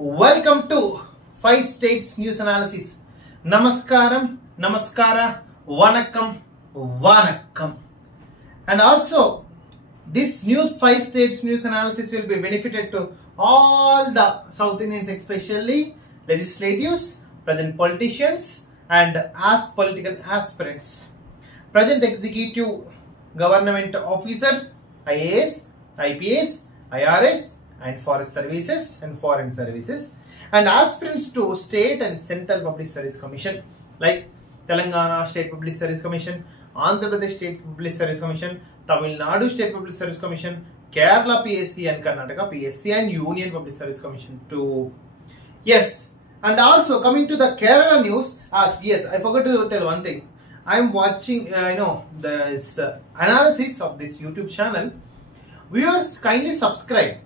Welcome to 5 States News Analysis. Namaskaram, Namaskara, Vanakkam, Vanakkam. And also, this 5 States News Analysis will be benefited to all the South Indians, especially legislatives, present politicians, and as political aspirants, present executive government officers, IAS, IPS, IRS, and forest services and foreign services, and aspirants to state and central public service commission like Telangana State Public Service Commission, Andhra Pradesh State Public Service Commission, Tamil Nadu State Public Service Commission, Kerala PSC and Karnataka PSC, and Union Public Service Commission too. Yes, and also coming to the Kerala news, yes, I forgot to tell one thing. I am watching, this analysis of this YouTube channel. Viewers, kindly subscribe.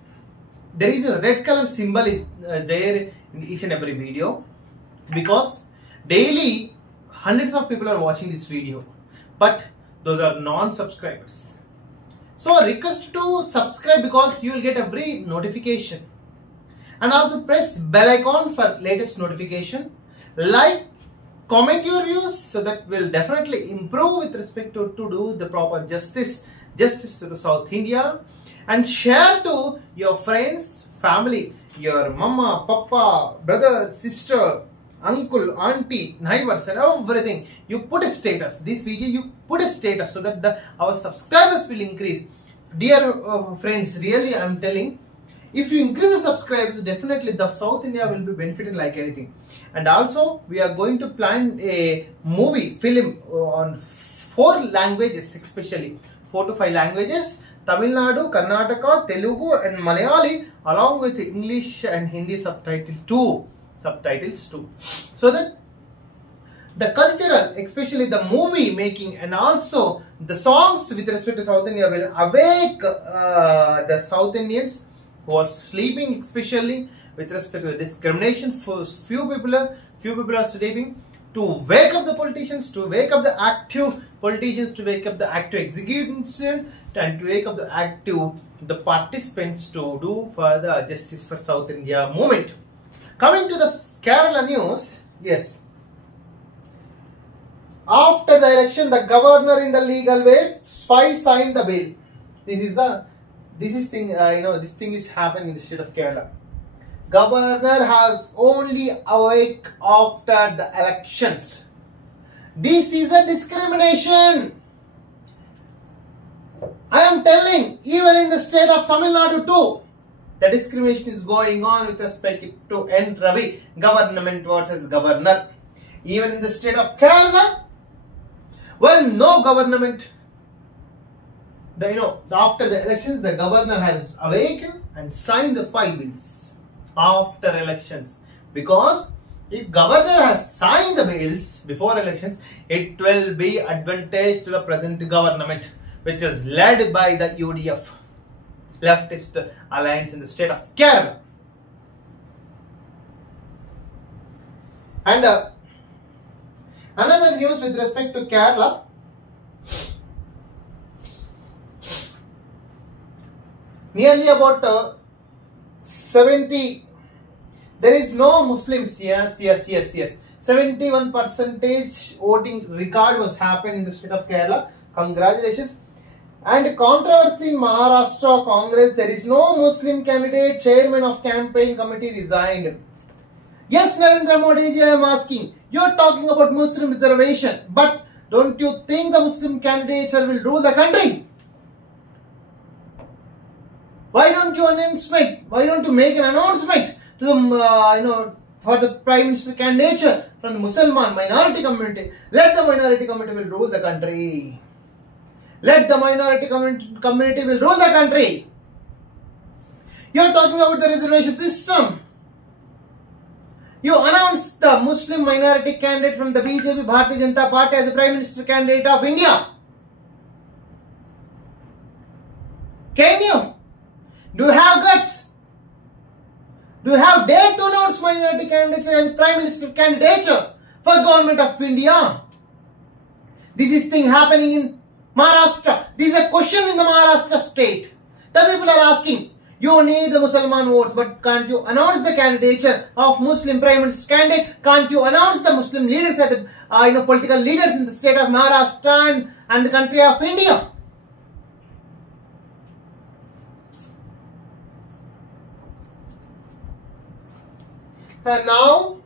There is a red color symbol is there in each and every video, because daily hundreds of people are watching this video, but those are non-subscribers. So a request to subscribe, because you will get every notification, and also press bell icon for latest notification. Like, comment your views, so that will definitely improve with respect to do the proper justice to the South India. And share to your friends, family, your mama, papa, brother, sister, uncle, auntie, neighbors, and everything. You put a status. This video, you put a status, so that our subscribers will increase. Dear friends, really I am telling, if you increase the subscribers, definitely the South India will be benefiting like anything. And also, we are going to plan a film on 4 languages, especially 4 to 5 languages. Tamil Nadu, Karnataka, Telugu, and Malayali, along with English and Hindi subtitles too. So that the cultural, especially the movie making, and also the songs with respect to South India will awake the South Indians who are sleeping, especially with respect to the discrimination. For few people are sleeping, to wake up the politicians, to wake up the active politicians, to wake up the active execution, and to wake up the participants to do further justice for South India movement. Coming to the Kerala news, yes. After the election, the governor in the legal way, signed the bill. This thing is happening in the state of Kerala. Governor has only awake after the elections. This is a discrimination. I am telling, even in the state of Tamil Nadu too, the discrimination is going on with respect to N. Ravi, government versus governor. Even in the state of Kerala, well, no government. After the elections, the governor has awakened and signed the 5 bills after elections, because if governor has signed the bills before elections, it will be advantage to the present government, which is led by the UDF, leftist alliance in the state of Kerala. And another news with respect to Kerala. Nearly about 70. There is no Muslims. Yes. 71% voting record was happened in the state of Kerala. Congratulations. And controversy in Maharashtra Congress. There is no Muslim candidate. Chairman of campaign committee resigned. Yes, Narendra Modi ji, I am asking. You are talking about Muslim reservation, but don't you think the Muslim candidates will rule the country? Why don't you make an announcement to the for the Prime Minister candidature from the Muslim minority community? Let the minority community will rule the country. Let the minority community will rule the country. You are talking about the reservation system. You announced the Muslim minority candidate from the BJP Bharatiya Janata Party as the Prime Minister candidate of India. Can you? Do you have guts? Do you have dare to announce minority candidates as Prime Minister candidature for government of India? This is thing happening in Maharashtra. This is a question in the Maharashtra state. The people are asking, You need the Muslim votes, but can't you announce the candidature of Muslim Prime Minister candidate? Can't you announce the Muslim leaders as the political leaders in the state of Maharashtra and the country of India? And now,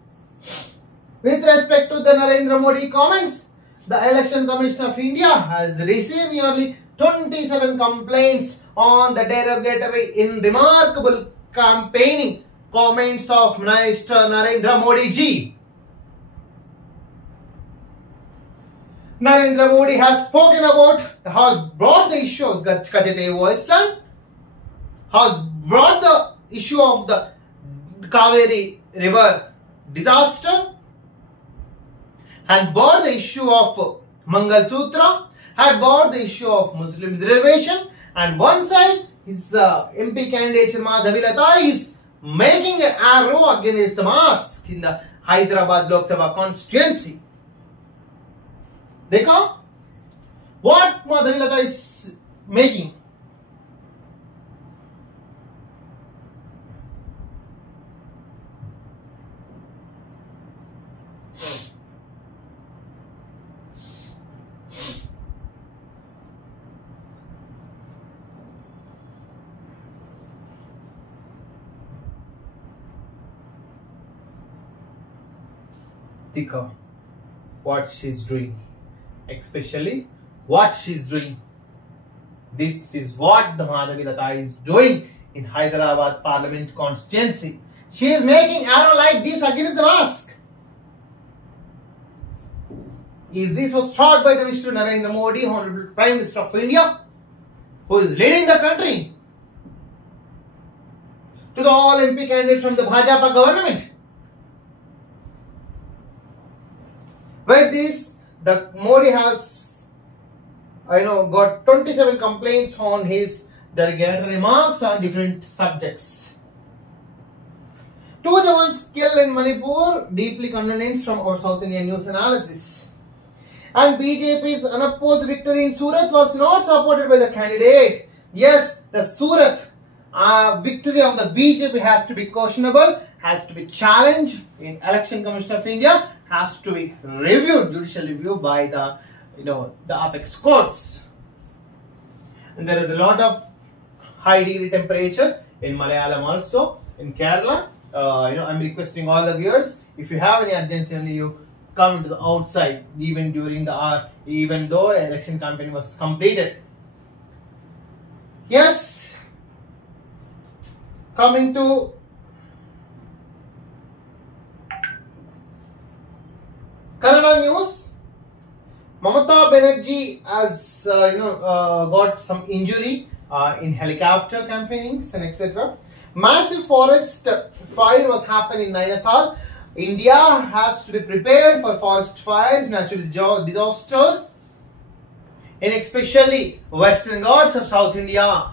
with respect to the Narendra Modi comments, the Election Commission of India has received nearly 27 complaints on the derogatory in remarkable campaigning comments of Minister Narendra Modi ji. Narendra Modi has brought the issue of Kachetevo Island, has brought the issue of the Kaveri River disaster, had brought the issue of Mangal Sutra, had brought the issue of Muslim reservation, and one side his MP candidate Madhavi Lata is making an arrow against the mosque in the Hyderabad Lok Sabha constituency. Dekha, what Madhavi Lata is making? Tika, what she's doing, especially what she's doing. This is what the Madhavi Lata is doing in Hyderabad Parliament constituency. She is making arrow like this against the mosque. Is this was taught by the Mr. Narendra Modi, Honorable Prime Minister of India, who is leading the country, to the all MP candidates from the Bhajapa government? With this, the Modi has, got 27 complaints on his derogatory remarks on different subjects. 2 Jawans killed in Manipur, deeply condemned from our South Indian news analysis. And BJP's unopposed victory in Surat was not supported by the candidate. Yes, the Surat victory of the BJP has to be questionable, has to be challenged in Election Commission of India, has to be reviewed, judicial review by the apex courts. And there is a lot of high degree temperature in Malayalam also, in Kerala. I'm requesting all the viewers, if you have any urgency, only you come to the outside, even during the even though election campaign was completed. Yes, coming to Kannada news, Mamata Banerjee has got some injury in helicopter campaignings and etc. Massive forest fire was happening in Nainital. India has to be prepared for forest fires, natural disasters, and especially Western Ghats of South India.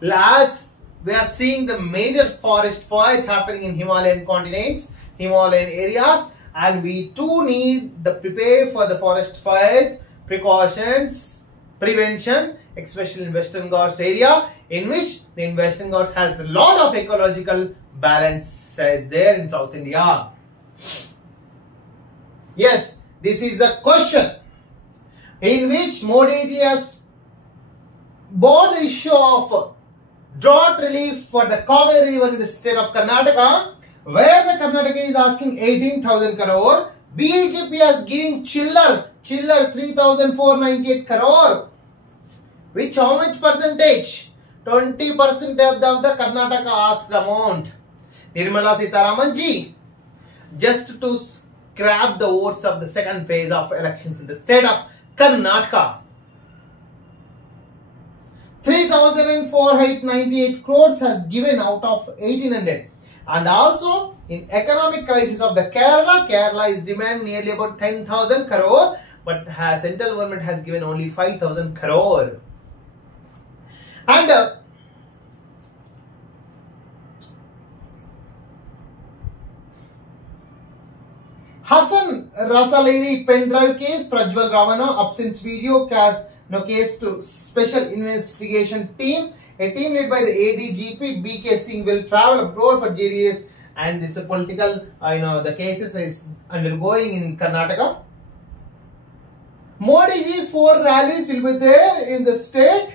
As we are seeing the major forest fires happening in Himalayan continents, Himalayan areas, and we too need to prepare for the forest fires, precautions, prevention, especially in Western Ghats area, in which in Western Ghats has a lot of ecological balance as there in South India. Yes, this is the question in which Modi ji has brought the issue of drought relief for the Kaveri River in the state of Karnataka, where the Karnataka is asking 18,000 crore. BJP is giving chiller 3,498 crore. Which how much percentage? 20% of the Karnataka asked amount. Nirmala Sitharaman ji, just to grab the votes of the second phase of elections in the state of Karnataka. 3,498 crores has given out of 1,800. And also in economic crisis of the Kerala is demanding nearly about 10,000 crore, but central government has given only 5,000 crore. And Hassan Rasaleri pen drive case, Prajwal Ravana absence video case to special investigation team a team led by the ADGP BK Singh will travel abroad for JDS, and it's a political, the cases is undergoing in Karnataka. Modi ji 4 rallies will be there in the state,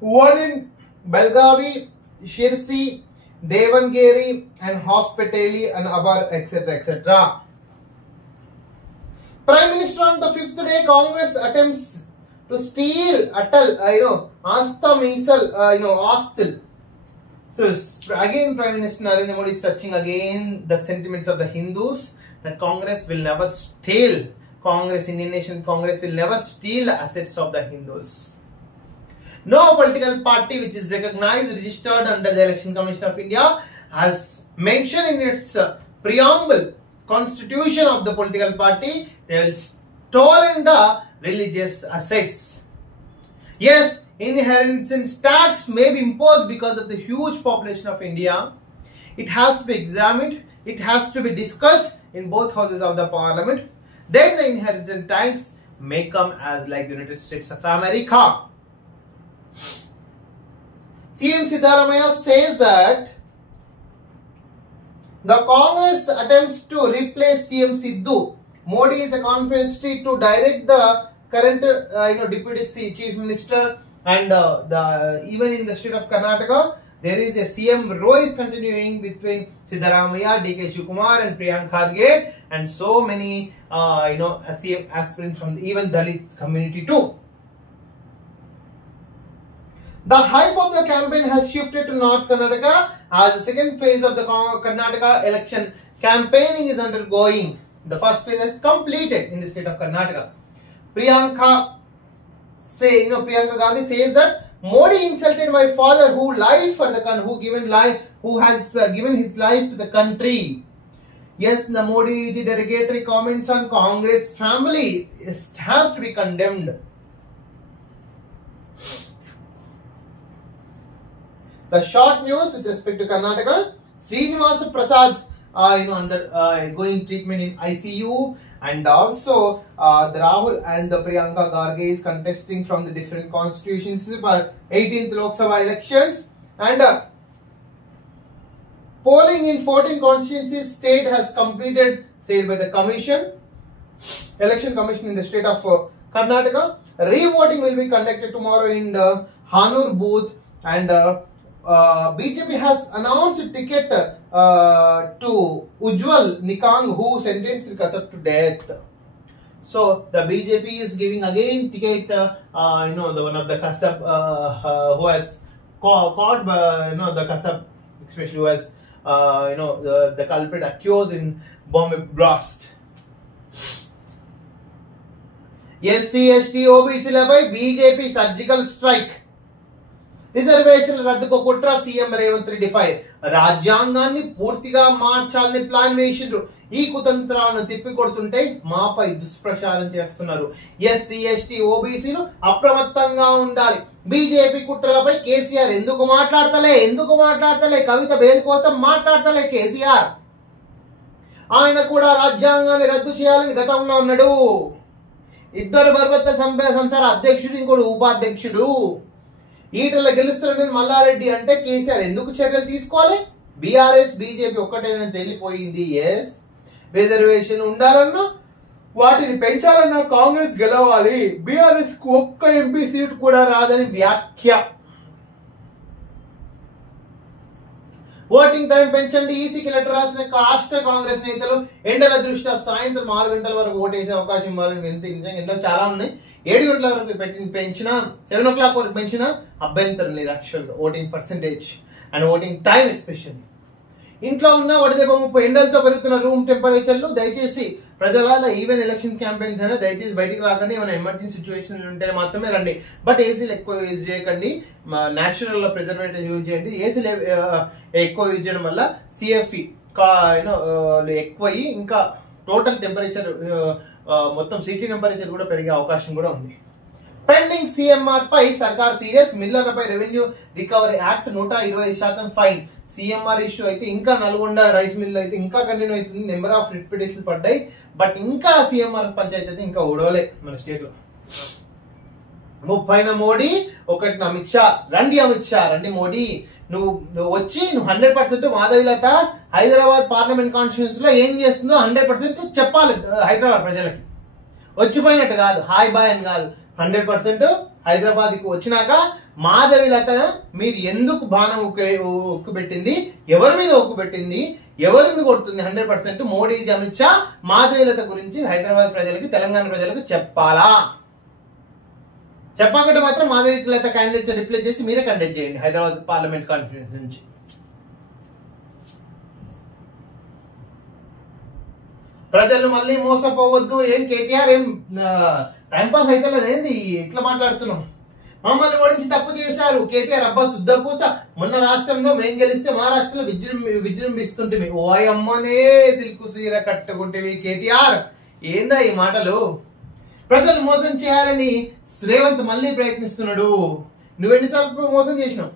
one in Belgavi, Shirsi, Devangeri and Hospitali and Abar, etc. etc. Prime Minister on the 5th day, Congress attempts to steal Atal, Asta Misal, Astil. So again, Prime Minister Narendra Modi is touching again the sentiments of the Hindus that Congress will never steal. Indian Nation Congress will never steal the assets of the Hindus. No political party which is recognized, registered under the Election Commission of India has mentioned in its preamble, constitution of the political party, they will stolen the religious assets. Yes, inheritance tax may be imposed because of the huge population of India. It has to be examined, it has to be discussed in both houses of the parliament. Then the inheritance tax may come as like United States of America. CM Siddaramaiah says that the Congress attempts to replace CM Siddu. Modi is a conference to direct the current Deputy Chief Minister, and even in the state of Karnataka there is a CM row is continuing between Siddaramaiah, DK Shivakumar and Priyanka Kharge, and so many CM aspirants from even Dalit community too. The hype of the campaign has shifted to North Karnataka as the second phase of the Karnataka election campaigning is undergoing. The first phase is completed in the state of Karnataka. Priyanka Gandhi says that Modi insulted my father who has given his life to the country. Yes, the Modi the derogatory comments on Congress family has to be condemned. The short news with respect to Karnataka: Srinivasa Prasad, undergoing treatment in ICU, and also the Rahul and the Priyanka Kharge is contesting from the different constituencies for 18th Lok Sabha elections, and polling in 14 constituencies state has completed, said by the election commission in the state of Karnataka. Re-voting will be conducted tomorrow in the Hanur booth, and BJP has announced a ticket to Ujjwal Nikang, who sentenced Kasab to death. So the BJP is giving again ticket, the one of the Kasab who has caught, the Kasab, especially who has, the culprit accused in bomb blast. SC, ST, OBC లపై BJP surgical strike. Reservation రద్దుకు కుట్ర CM Revanth Reddy fire. రాజ్యాంగాన్ని పూర్తిగా మార్చాలని plan వేసిండ్రు. ఈ కుతంత్రాలను తిప్పికొడుతుంటే మాపై దుష్ప్రచారం చేస్తున్నారు. ఎస్సీ, ఎస్టీ, ఓబీసీలు అప్రమత్తంగా ఉండాలి. బీజేపీ కుట్రలపై కేసీఆర్ ఎందుకు మాట్లాడతలే? కవిత బెయిల్ కోసం మాట్లాడతలే కేసీఆర్. ఆయన కూడా రాజ్యాంగాన్ని రద్దు చేయాలని గతంలో ఉన్నాడు. ఇద్దరు బర్బత్త సంసార అధ్యక్షుడు, ఇంకోటి ఉపాధ్యక్షుడు. ఈటల గెలుస్తారని మల్లారెడ్డి అంటే కేసీఆర్ ఎందుకు చర్యలు తీసుకోవాలి? బీఆర్ఎస్ బీజేపీ ఒక్కటేనని తెలిపోయింది. ఎస్, రిజర్వేషన్ ఉండాలన్నా వాటిని పెంచాలన్నా కాంగ్రెస్ గెలవాలి. బీఆర్ఎస్ కు ఒక్క ఎంపీ సీట్ కూడా రాదని వ్యాఖ్య. ఓటింగ్ టైం పెంచండి, ఈసీకి లెటర్ రాసిన రాష్ట్ర కాంగ్రెస్ నేతలు. ఎండల దృష్ట్యా సాయంత్రం 6 గంటల వరకు ఓటేసే అవకాశం ఇవ్వాలని నిజంగా ఎండలు చాలా ఉన్నాయి. 7 గంటల వరకు పెంచినా, 7 o'clock వరకు పెంచినా అభ్యంతరం లేదు. యాక్చువల్గా voting percentage and voting time especially. ఇంట్లో ఉన్న వడదెబ్బ 30 ఎండలతో పెరుగుతున్న రూమ్ టెంపరేచర్లు. దయచేసి ప్రజల ఈవెన్ ఎలక్షన్ క్యాంపెయిన్స్ అయినా దయచేసి బయటికి రాకండి. ఏమైనా ఎమర్జెన్సీ సిచ్యువేషన్ ఉంటే మాత్రమే రండి. బట్ ఏసీలు ఎక్కువ యూజ్ చేయకండి. న్యాచురల్ ప్రిజర్వేటివ్ యూజ్ చేయండి. ఏసీలు ఎక్కువ యూజ్ చేయడం వల్ల సిఎఫ్ఈ ఎక్కువ అయ్యి ఇంకా టోటల్ టెంపరేచర్ మొత్తం సిటీ టెంపరేచర్ కూడా పెరిగే అవకాశం కూడా ఉంది. పెండింగ్ సీఎంఆర్ పై సర్కార్ సీరియస్. మిల్లర్లపై revenue recovery act 125% fine. CMR issue అయితే ఇంకా నల్గొండ రైస్ మిల్ అయితే ఇంకా కంటిన్యూ అవుతుంది. నెంబర్ ఆఫ్ రిట్ పిటిషన్లు పడ్డాయి. బట్ ఇంకా సీఎంఆర్ పంచాయతీ అయితే ఇంకా ఓడవలే మన స్టేట్ లో. 30న మోడీ, 1న అమిత్ షా. అమిత్ షా రండి మోడీ, నువ్వు వచ్చి 100% మాధవీలత హైదరాబాద్ పార్లమెంట్ కాన్స్టిట్యూన్సీ లో ఏం చేస్తుందో 100% చెప్పాలి హైదరాబాద్ ప్రజలకి. వచ్చిపోయినట్టు కాదు, హాయ్ బాయ్ అని కాదు, 100% హైదరాబాద్ కి వచ్చినాక మాధవీలత మీరు ఎందుకు బాణం ఉక్కు పెట్టింది, ఎవరి మీద ఉక్కు పెట్టింది, ఎవరి మీద కొడుతుంది, 100% మోడీ అమిత్ షా మాధవీలత గురించి హైదరాబాద్ ప్రజలకి, తెలంగాణ ప్రజలకు చెప్పాలా. చెప్పకుంటే మాత్రం మాధవీలత క్యాండిడేట్స్ రిప్లేస్ చేసి మీరే కండక్ట్ చేయండి హైదరాబాద్ పార్లమెంట్ కాన్ఫరెన్స్ నుంచి. ప్రజలు మళ్ళీ మోసపోవద్దు. ఏం కేటీఆర్ ఏం టైంపాస్ అయితే లేదు, ఏంది ఇట్లా మాట్లాడుతున్నాం? మమ్మల్ని ఓడించి తప్పు చేశారు కేటీఆర్, అబ్బా శుద్ధపూస. మొన్న రాష్ట్రంలో మేం గెలిస్తే మహారాష్ట్రలో విజృంభిస్తుంటే ఓ అమ్మనే సిల్కు సీర కట్టుకుంటేవి కేటీఆర్. ఏందా ఈ మాటలు? ప్రజలు మోసం చేయాలని రేవంత్ మళ్ళీ ప్రయత్నిస్తున్నాడు. నువ్వెన్నిసార్లు మోసం చేసినావు?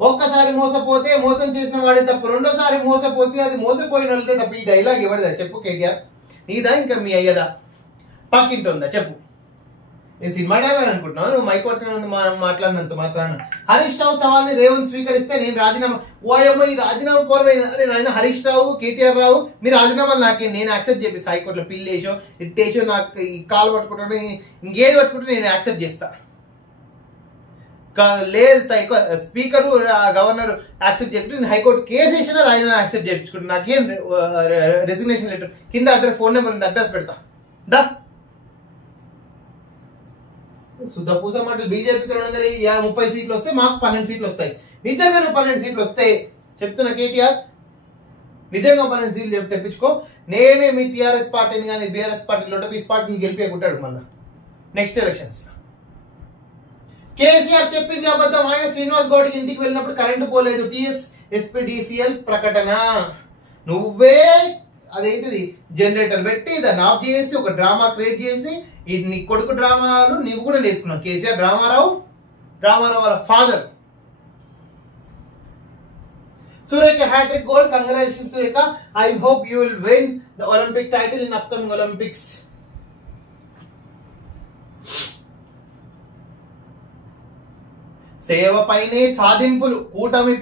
ఒక్కసారి మోసపోతే మోసం చేసిన వాడే తప్పు, రెండోసారి మోసపోతే అది మోసపోయిన వాళ్ళదే తప్పు. ఈ డైలాగ్ ఎవరిదా చెప్పు కేటీఆర్? నీదా ఇంకా మీ అయ్యదా? పక్కింటి ఉందా చెప్పు? నేను సినిమా డైలాగ్ అనుకుంటున్నావు నువ్వు మైక్ పట్టుకుని మాట్లాడినంత మాత్రాన. హరీష్ రావు సవాల్ని రేవంత్ స్వీకరిస్తే నేను రాజీనామా, ఓయమ్మ ఈ రాజీనామా పోరవైనా నాయన హరీష్ రావు కేటీఆర్ రావు మీ రాజీనామాలు నాకే, నేను యాక్సెప్ట్ చేపిస్తా. హైకోర్టులో పిల్లేసో ఇట్టేసో నాకు ఈ కాలు పట్టుకుంటే ఇంకేది పట్టుకుంటే నేను యాక్సెప్ట్ చేస్తా. లేదు స్పీకర్ గవర్నర్ యాక్సెప్ట్ చెప్పి నేను హైకోర్టు కేసు వేసినా రాజీనామా యాక్సెప్ట్ చేయించుకుంటా. నాకేం రెసిగ్నేషన్ లెటర్ కింద అడ్రస్, ఫోన్ నెంబర్ ఉంది, అడ్రస్ పెడతా దా. శుద్ధపూస మాటలు. బీజేపీకి 230 సీట్లు వస్తే మాకు 12 సీట్లు వస్తాయి. నిజంగా 12 సీట్లు వస్తాయి చెప్తున్నా కేటీఆర్, నిజంగా 12 సీట్లు తెప్పించుకో. నేనే మీ టీఆర్ఎస్ పార్టీని కానీ బీఆర్ఎస్ పార్టీ లోటపీస్ పార్టీని గెలిపేకుంటాడు మళ్ళా నెక్స్ట్ ఎలక్షన్స్ లో. కేసీఆర్ చెప్పింది అబద్ధం. ఆయన శ్రీనివాస్ గౌడ్కి ఇంటికి వెళ్ళినప్పుడు కరెంటు పోలేదు. టీఎస్పీడీసీఎల్ ప్రకటన. నువ్వే అదేంటిది జనరేటర్ పెట్టి దాన్ని ఆఫ్ చేసి ఒక డ్రామా క్రియేట్ చేసి నీ కొడుకు డ్రామాలు నీవు కూడా నేర్చుకున్నావు. కేసీఆర్ రామారావు వాళ్ళ father. Surekha hattrick goal. Congratulations Surekha. I hope you will win the Olympic title in upcoming Olympics. సేవపైనే సాధింపులు. కూటమి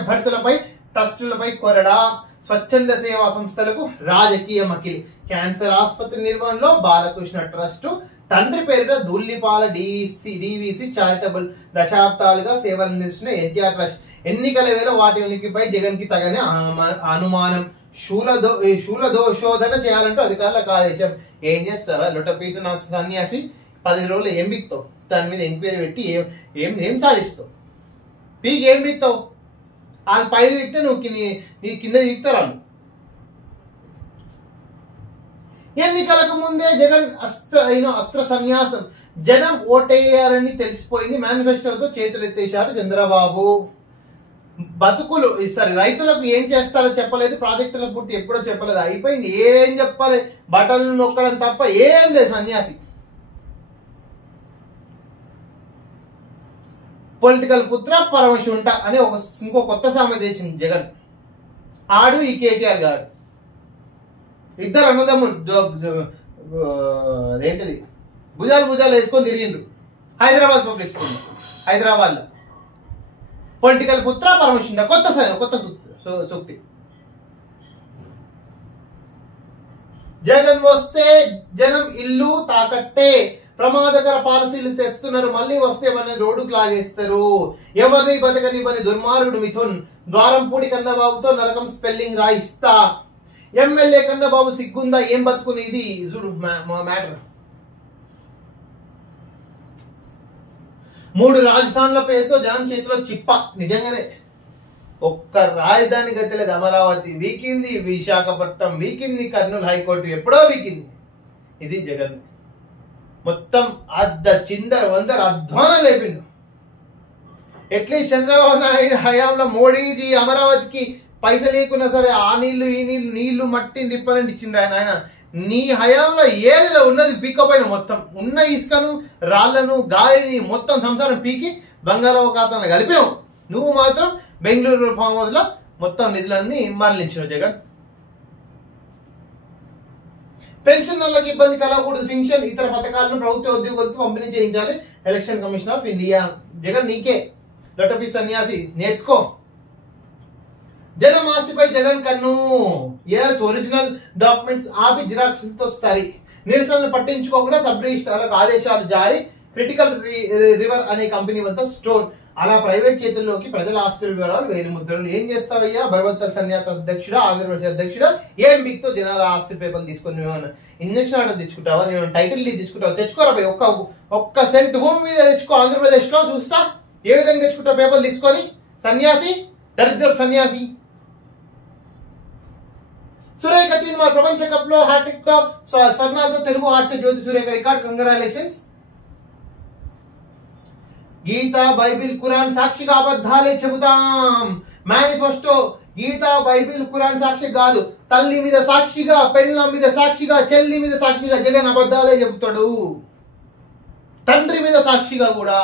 అభ్యర్థులపై ట్రస్టులపై కొరడా. స్వచ్ఛంద సేవా సంస్థలకు రాజకీయ మకిలి. క్యాన్సర్ ఆసుపత్రి నిర్వహణలో బాలకృష్ణ ట్రస్ట్ తండ్రి పేరిట ధూళిపాల డివిసి చారిటబుల్ దశాబ్దాలుగా సేవలందిస్తున్న ఎన్టీఆర్ ట్రస్ట్. ఎన్నికల వేళ వాటి ఉనికిపై జగన్ కి తగని అనుమానం. శూలశోధన చేయాలంటూ అధికారులకు ఆదేశం. ఏం చేస్తావా లొట్టపీసు నా సన్యాసి? 10 రోజులు ఏం బిక్తావు? దాని మీద ఎంక్వైరీ పెట్టి ఏం సాధిస్తావు? పీకి ఏం బిక్తావు? వాళ్ళు పైది విక్తే నువ్వు నీ కింద దిగుతారు వాళ్ళు. ఎన్నికలకు ముందే జగన్ అస్త్ర సన్యాసం. జనం ఓటేయారని తెలిసిపోయింది. మేనిఫెస్టోతో చేతులెత్తేశారు చంద్రబాబు. రైతులకు ఏం చేస్తారో చెప్పలేదు. ప్రాజెక్టుల పూర్తి ఎప్పుడో చెప్పలేదు. అయిపోయింది. ఏం చెప్పాలి? బటన్లు నొక్కడం తప్ప ఏం లేదు సన్యాసి. పొలిటికల్ పుత్ర పరమశుంట అనే ఇంకో కొత్త సామెత ఇచ్చింది జగన్. ఆడు ఈ కేటీఆర్ గారు ఇద్దరు అన్నదమ్ములు అదేంటిది భుజాలు వేసుకొని తిరిగిండ్రు హైదరాబాద్ పబ్లిక్ స్కూల్. హైదరాబాద్ లో పొలిటికల్ పుత్ర పరమశుంట కొత్త సూక్తి. జగన్ వస్తే జనం ఇల్లు తాకట్టే. ప్రమాదకర పాలసీలు తెస్తున్నారు. మళ్ళీ వస్తే మన రోడ్డుకు లాగేస్తారు. ఎవరిని బతకనివ్వని దుర్మార్గుడు మిథున్. ద్వారంపూడి కన్నబాబుతో నరకం స్పెల్లింగ్ రాయిస్తా. ఎమ్మెల్యే కన్నబాబు సిగ్గుందా? ఏం బతుకుని ఇది చూడు మ్యాటర్. 3 రాజధానుల పేరుతో జనం చేతిలో చిప్ప. నిజంగానే ఒక్క రాజధాని గతిలేదు. అమరావతి వీకింది, విశాఖపట్నం వీకింది, కర్నూలు హైకోర్టు ఎప్పుడో వీకింది. ఇది జగన్ మొత్తం చిందర వందర అధ్వానం లేపిండు. ఎట్లీస్ట్ చంద్రబాబు నాయుడు హయాంలో మోడీజీ అమరావతికి పైసలు లేకున్నా సరే ఆ నీళ్లు ఈ నీళ్లు మట్టి రిప్పలని ఇచ్చింది ఆయన. నీ హయాంలో ఏదిలో ఉన్నది పీక్కపోయిన మొత్తం ఉన్న ఇసుకను రాళ్లను గాలిని మొత్తం సంసారం పీకి బంగాళాఖాతంలో కలిపినావు. నువ్వు మాత్రం బెంగళూరు ఫామ్ హౌస్ లో మొత్తం నిధులన్నీ మరలించినావు జగన్. పెన్షనర్లకు ఇబ్బంది కలగకూడదు, పెన్షన్ ఇతర పథకాలను ప్రభుత్వ ఉద్యోగులతో పంపిణీ చేయించాలి election commission of India. Jagan నీకే లొటపి సన్యాసి, నేర్చుకో. జనం ఆస్తిపై జగన్ కన్ను. ఎస్, ఒరిజినల్ డాక్యుమెంట్స్ ఆపి జిరాక్స్లతో సరి. నిరసనలు పట్టించుకోకుండా సబ్ రిజిస్ట్రార్లకు ఆదేశాలు జారీ. క్రిటికల్ రివర్ అనే కంపెనీ వద్ద స్టోర్. అలా ప్రైవేట్ చేతుల్లోకి ప్రజల ఆస్తుల వివరాలు వేలు ముద్రలు. ఏం చేస్తావయ్యా బలవంతర సన్యాస అధ్యక్షుడా, ఆంధ్రప్రదేశ్ అధ్యక్షుడా? ఏం బిక్తో జనాల ఆస్తి పేపర్లు తీసుకొని నువ్వు ఇంజక్షన్ ఆర్డర్ తెచ్చుకుంటావా? నువ్వు టైటిల్ డీడ్ తెచ్చుకుంటావా? తెచ్చుకోరా పోయి, ఒక్క సెంట్ భూమి మీద తెచ్చుకో ఆంధ్రప్రదేశ్ లో, చూస్తా ఏ విధంగా తెచ్చుకుంటావు పేపర్లు తీసుకొని. సన్యాసి, దరిద్రపు సన్యాసి. సురేఖ తీన్మార్ ప్రపంచ కప్ లో హ్యాట్రిక్ తో స్వర్ణాలతో Telugu archer Jyothi Surekha record. Congratulations. Gita, Bible, Quran సాక్షిగా అబద్ధాలే చెబుతాం. మేనిఫెస్టో గీతా, బైబిల్, ఖురాన్ సాక్షి కాదు, తల్లి మీద సాక్షిగా, పెళ్ళ మీద సాక్షిగా, చెల్లి మీద సాక్షిగా జగన్ అబద్ధాలే చెబుతాడు. తండ్రి మీద సాక్షిగా కూడా,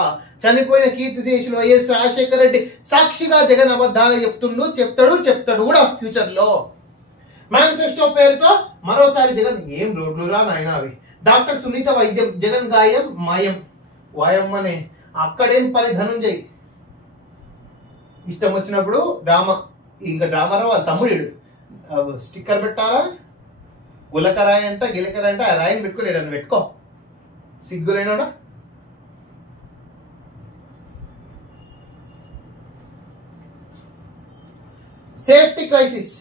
చనిపోయిన కీర్తిశేషులు వైఎస్ రాజశేఖర రెడ్డి సాక్షిగా జగన్ అబద్ధాలే చెప్తాడు కూడా ఫ్యూచర్ లో. మేనిఫెస్టో పేరుతో మరోసారి జగన్ ఏం రోడ్లు రా నాయన అవి. డాక్టర్ సునీత వైద్యం, జగన్ గాయం మాయం. వాయమ్మనే అక్కడేం పని ధనుంజయ్. ఇష్టం వచ్చినప్పుడు డ్రామా, ఇంకా డ్రామారావు వాళ్ళ తమ్ముడు స్టిక్కర్ పెట్టాలా, గులకరాయి అంట గిలకరాయి అంట, ఆ రాయిని పెట్టుకోలేడు అని పెట్టుకో, సిగ్గులేనోడా. Safety crisis.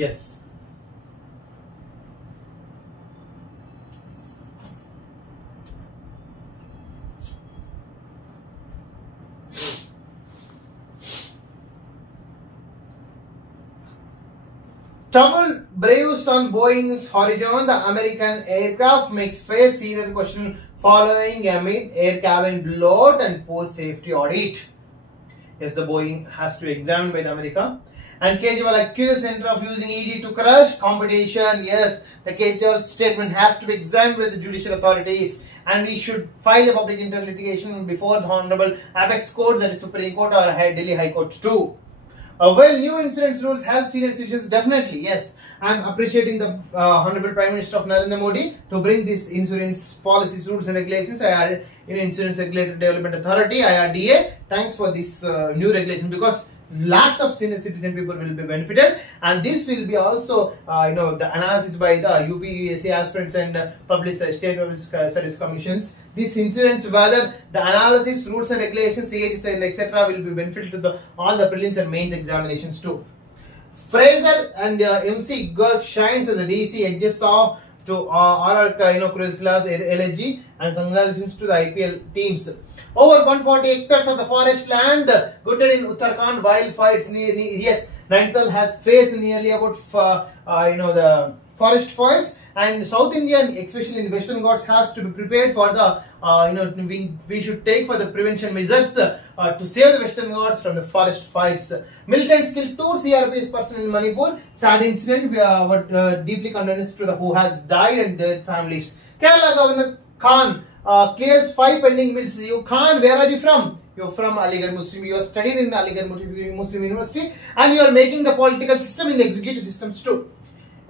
Yes. Trouble brews on Boeing's horizon. The American aircraft makes face serious question following a mid-air cabin bloat and post safety audit. Yes, the Boeing has to be examined by the America. And Kejriwal accused Center of using ED to crush competition. Yes, the Kejriwal statement has to be examined by the judicial authorities, and we should file a public interest litigation before the Honorable Apex Court, that is Supreme Court or Delhi High Court too. Well, new insurance rules help senior citizens, definitely. Yes, I am appreciating the Honorable Prime Minister of Narendra Modi to bring these insurance policies, rules and regulations. Insurance Regulatory Development Authority, IRDA. Thanks for this new regulation, because lakhs of senior citizen people will be benefited, and this will be also the analysis by the UPSC aspirants and public state service commissions. This insurance, whether the analysis, rules and regulations, CAGs and etc. will be beneficial to all the prelims and mains examinations too. Fraser and MC Girk shines as a DC edges off to RR Cruisla's LG, and congratulations to the IPL teams. Over 140 hectares of the forest land gutted in Uttarakhand, wildfires. Yes, Nainital has faced nearly about the forest fires, and South India, especially in the Western Ghats, has to be prepared for the we should take for the prevention measures to save the Western Ghats from the forest fires. Militants killed 2 CRPS personnel in Manipur. Sad incident. We are deeply condolence to the who has died and their families. Kerala Governor Khan clears 5 pending bills. You Khan, where are you from? You're from Aligarh Muslim. You are studying in Aligarh Muslim University, and you are making the political system in the executive systems too.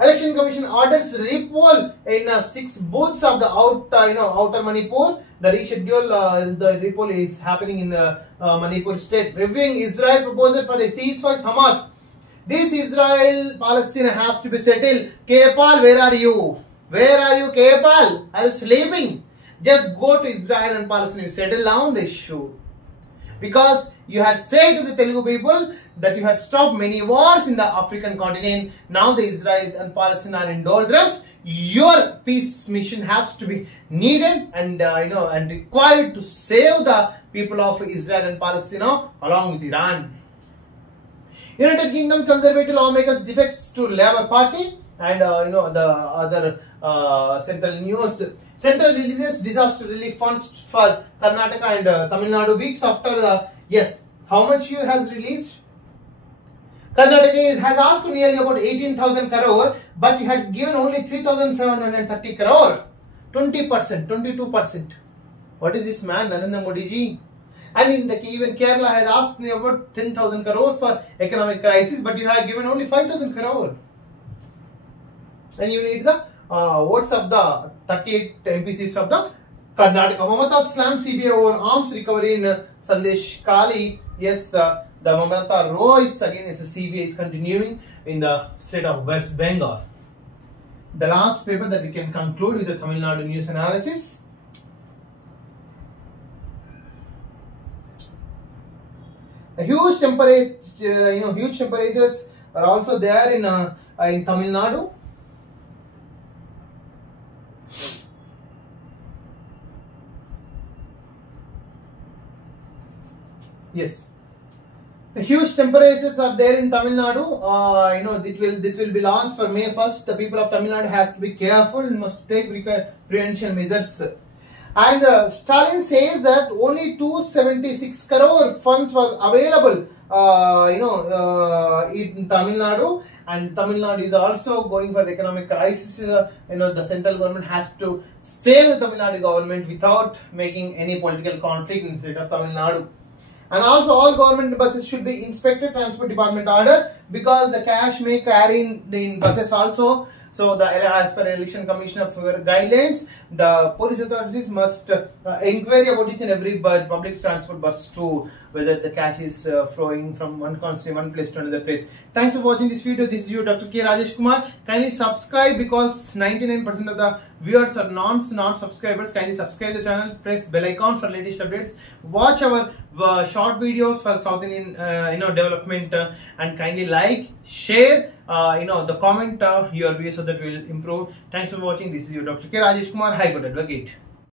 Election Commission orders repoll in 6 booths of the outer Manipur. The reschedule, the repoll is happening in the Manipur state. Reviewing Israel proposal for a ceasefire Hamas. This Israel-Palestine has to be settled. Kepal, where are you? Where are you, Kepal? Are you sleeping? Just go to Israel and Palestine. You settle down the issue. Because you had said to the Telugu people that you had stopped many wars in the African continent. Now the Israel and Palestine are in doldrums. Your peace mission has to be needed and and required to save the people of Israel and Palestine along with Iran. United Kingdom conservative lawmakers defects to Labour Party, and the other central news. Central releases disaster relief funds for Karnataka and Tamil Nadu weeks after how much you has released? Karnataka has asked nearly about 18,000 crore, but you had given only 3,730 crore. 20%, 22%. What is this man, Narendra Modi ji? And in even Kerala had asked me about 10,000 crore for economic crisis, but you have given only 5,000 crore. And you need the votes of the 38 MP seats of the Karnataka. Mamata slams CBI over arms recovery in Sandesh Kali. Yes, the Mamata row is again, the CBI is continuing in the state of West Bengal. The last paper that we can conclude with the Tamil Nadu news analysis. A huge temperature, huge temperatures are also there in Tamil Nadu. Yes, the huge temperatures are there in Tamil Nadu. This will be launched for May 1st. The people of Tamil Nadu has to be careful and must take prevention measures. And Stalin says that only 276 crore funds were available, in Tamil Nadu, and Tamil Nadu is also going for the economic crisis. The central government has to save the Tamil Nadu government without making any political conflict in the state of Tamil Nadu. And also all government buses should be inspected, transport department order, because the cash may carry in buses also. So as per election commission of guidelines, the police authorities must inquire about each and every public transport bus too, whether the cash is flowing from one place to another place. Thanks for watching this video. This is you, Dr. K. Rajesh Kumar. Kindly subscribe, because 99% of the viewers are non-subscribers. Kindly subscribe the channel, press bell icon for latest updates. Watch our short videos for South Indian development, and kindly like, share, the comment your views, so that we will improve. Thanks for watching. This is your Dr. K. Rajesh Kumar, High Court Advocate.